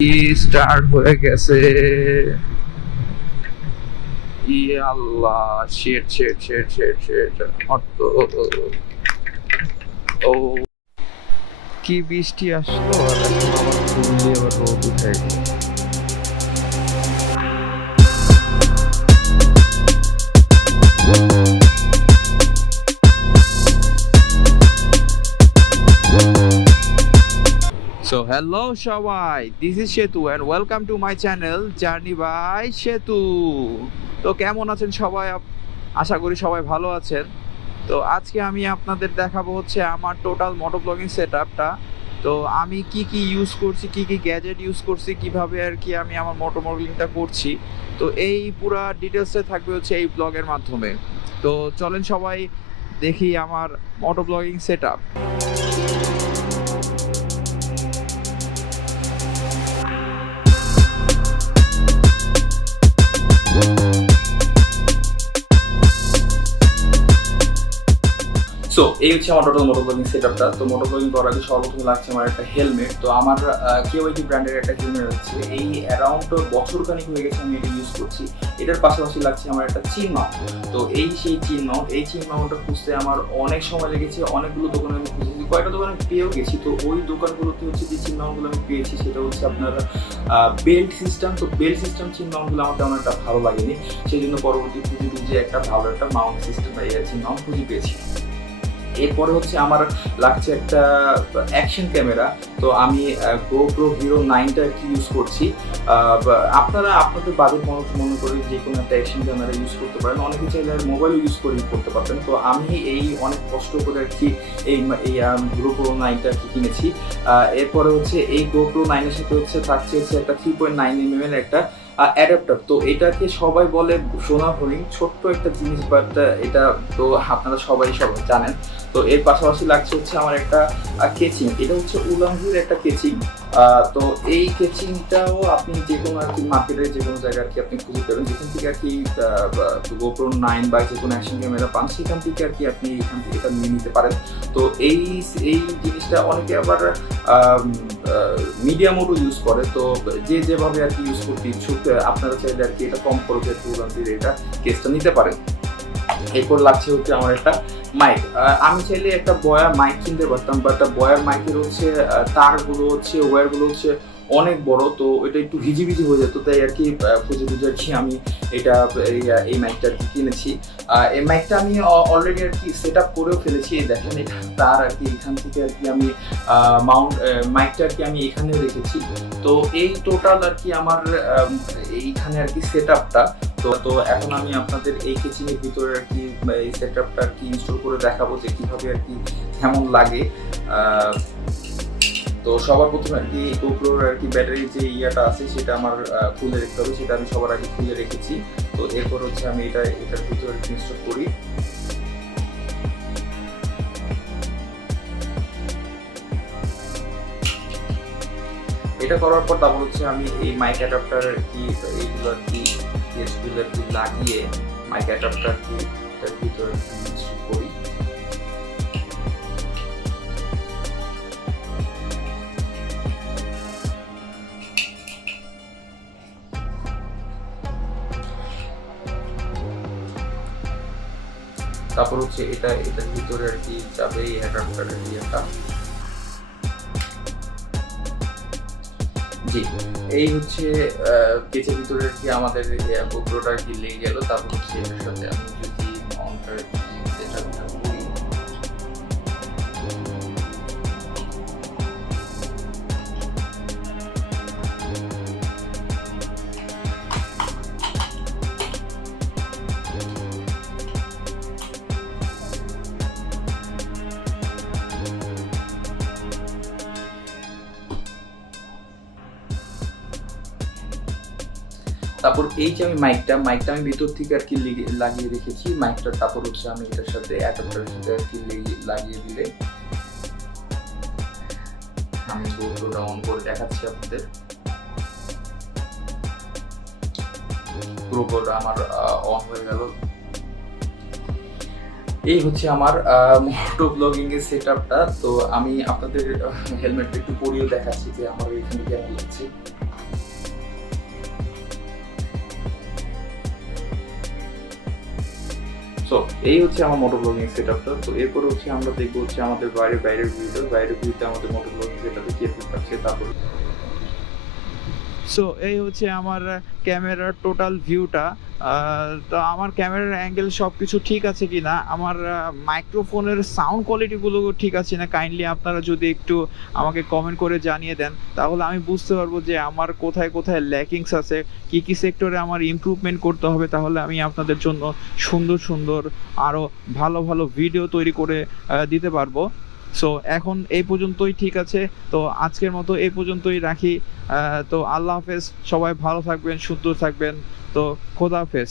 Start হয়ে গেছে। আল্লাহ, শেট শেট শেট শেট শেট। ও, কি বৃষ্টি আসলো আর এখন আবার ফুললি আবার রোদ উঠে গেল। So hello সবাই, this is সেতু and welcome to my channel Journey by সেতু। তো কেমন আছেন সবাই? আশা করি সবাই ভালো আছেন। তো আজকে আমি আপনাদের দেখাবো হচ্ছে আমার টোটাল মোটো ব্লগিং সেটআপটা। তো আমি কি কি ইউজ করছি, কি কি গ্যাজেট ইউজ করছি, কিভাবে আর কি আমি আমার মোটো ব্লগিংটা করছি, তো এই পুরা ডিটেলসে থাকবে হচ্ছে এই ব্লগের মাধ্যমে। তো চলেন সবাই দেখি আমার মোটো ব্লগিং সেটআপ। সো এই হচ্ছে আমার টোটাল মোটো ব্লগিং সেটআপটা। তো মোটো ব্লগিং করার আগে সর্বপ্রথম লাগছে আমার একটা হেলমেট। তো আমার কেওয়াইটি ব্র্যান্ডের একটা হেলমেট হচ্ছে, এই অ্যারাউন্ড বছরখানিক হয়ে গেছে আমি এটা ইউজ করছি। এটার পাশাপাশি লাগছে আমার একটা চেইন মাউন্ট। তো এই সেই চেইন মাউন্ট, এই চেইন মাউন্টটা খুঁজতে আমার অনেক সময় লেগেছে। অনেকগুলো দোকানে আমি খুঁজেছি, কয়েকটা দোকানে পেয়েও গেছি। তো ওই দোকানগুলোতে হচ্ছে যে চেইন মাউন্টগুলো আমি পেয়েছি সেটা হচ্ছে আপনার বেল্ট সিস্টেম। তো বেল্ট সিস্টেম চেইন মাউন্টগুলো আমার তেমন একটা ভালো লাগেনি, সেই জন্য পরবর্তী খুঁজে একটা ভালো একটা মাউন্ট সিস্টেম বা চেইন মাউন্ট খুঁজে পেয়েছি। এরপরে হচ্ছে আমার লাগছে একটা অ্যাকশন ক্যামেরা। তো আমি GoPro Hero 9টা কি ইউজ করছি। আপনারা আপনাদের বাজেট মনে করে যে কোনো একটা অ্যাকশন ক্যামেরা ইউজ করতে পারেন, অনেকে চাইলে মোবাইল ইউজ করতে পারতেন। তো আমি এই অনেক কষ্ট করে আর কি এই GoPro 9টা কি কিনেছি। এরপরে হচ্ছে এই GoPro 9-এর সাথে থাকছে একটা 3.9mm একটা অ্যাডাপ্টার। তো এটাকে সবাই বলে সোনা হরিণ, ছোট্ট একটা জিনিস, বাট এটা তো আপনারা সবাই জানেন। তো এর পাশাপাশি লাগছে হচ্ছে আমার একটা কেচিং। এটা হচ্ছে উলানজির একটা কেচিং। তো এই কেচিংটাও আপনি যে কোনো আর কি মার্কেটের যে কোনো জায়গায় আর কি আপনি খুঁজে পাবেন, যেখান থেকে আর কি GoPro 9 বা যে কোনো অ্যাকশন ক্যামেরা পান সেখান থেকে আর কি আপনি এখান থেকে এটা নিয়ে নিতে পারেন। তো এই জিনিসটা অনেকে আবার মিডিয়া মোডও ইউজ করে। তো যে যেভাবে আর কি ইউজ করতে ইচ্ছুক আপনারা চাইলে আর কি এটা কম খরচে উলানজির এটা কেসটা নিতে পারেন। এরপর লাগছে হচ্ছে আমার একটা মাইক। আমি চাইলে একটা বয়ার মাইক কিনতে পারতাম, বাট বয়ার মাইকের হচ্ছে তারগুলো ওয়্যারগুলো অনেক বড়। তো এটা একটু ভিজি হয়ে যেত, তাই আর কি খুঁজে আর কি আমি এটা এই মাইকটা আর কি কিনেছি। এই মাইকটা আমি অলরেডি আর কি সেট আপ করেও ফেলেছি। দেখেন এটা তার আর কি এখান থেকে আর কি আমি মাইকটা আর কি আমি এখানেও রেখেছি। তো এই টোটাল আর কি আমার এইখানে আর কি সেট আপটা। তো এখন আমি আপনাদের এই কেচিংয়ের ভিতরে আর কি এই সেটআপটা আর কি ইনস্টল করে দেখাবো যে কিভাবে আর কি কেমন লাগে। তো সবার প্রথমে আর কি GoProর আর কি ব্যাটারি যে ইয়াটা আছে সেটা আমার খুলে রাখতে হবে, সেটা আমি সবার আগে খুলে রেখেছি। তো এরপর হচ্ছে আমি এটার ভিতরে ইনস্টল করি। এটা করার পর তারপর হচ্ছে আমি এই মাইক অ্যাডাপ্টার কি এইগুলো আর কি কেসগুলো আর কি লাগিয়ে মাইক অ্যাডাপ্টার কি এটার ভিতরে ইনস্টল করি। তারপর হচ্ছে এটার ভিতরে আর কি যাবে এই অ্যাডাপ্টারের ইয়েটা। জি, এই হচ্ছে কেচের ভিতরে আর কি আমাদের GoProটা আর কি লেগে গেল। তারপর হচ্ছে এটার সাথে আমি যদি মাউন্টার সেটআপটা করি, তারপর এই যে আমি মাইকটা আমি ভিতর থেকে আর কি লাগিয়ে রেখেছি মাইকটা। তারপর হচ্ছে আমি এটার সাথে অ্যাডাপ্টারের সাথে আর কি লাগিয়ে দিলে আমি GoProটা অন করে দেখাচ্ছি আপনাদের। GoProটা আমার অন হয়ে গেল। এই হচ্ছে আমার মোটো ব্লগিং এর সেটআপটা। তো আমি আপনাদের হেলমেটটা একটু পরিয়ে দেখাচ্ছি যে আমার এখানে কেমন লাগছে। সো এই হচ্ছে আমার মোটো ব্লগিং সেটআপটা। তো এরপরে হচ্ছে আমরা দেখবো হচ্ছে আমাদের বাইরের ভিউতে আমাদের মোটো ব্লগিং সেটআপে কিরকম লাগছে। তারপর সো এই হচ্ছে আমার ক্যামেরার টোটাল ভিউটা। তো আমার ক্যামেরার অ্যাঙ্গেল সব কিছু ঠিক আছে কিনা, আমার মাইক্রোফোনের সাউন্ড কোয়ালিটিগুলো ঠিক আছে না, কাইন্ডলি আপনারা যদি একটু আমাকে কমেন্ট করে জানিয়ে দেন, তাহলে আমি বুঝতে পারবো যে আমার কোথায় কোথায় ল্যাকিংস আছে, কি কি সেক্টরে আমার ইমপ্রুভমেন্ট করতে হবে, তাহলে আমি আপনাদের জন্য সুন্দর সুন্দর আরও ভালো ভালো ভিডিও তৈরি করে দিতে পারবো। সো এখন এই পর্যন্তই ঠিক আছে। তো আজকের মতো এই পর্যন্তই রাখি। তো আল্লাহ হাফেজ, সবাই ভালো থাকবেন, সুন্দর থাকবেন। তো খোদা হাফেজ।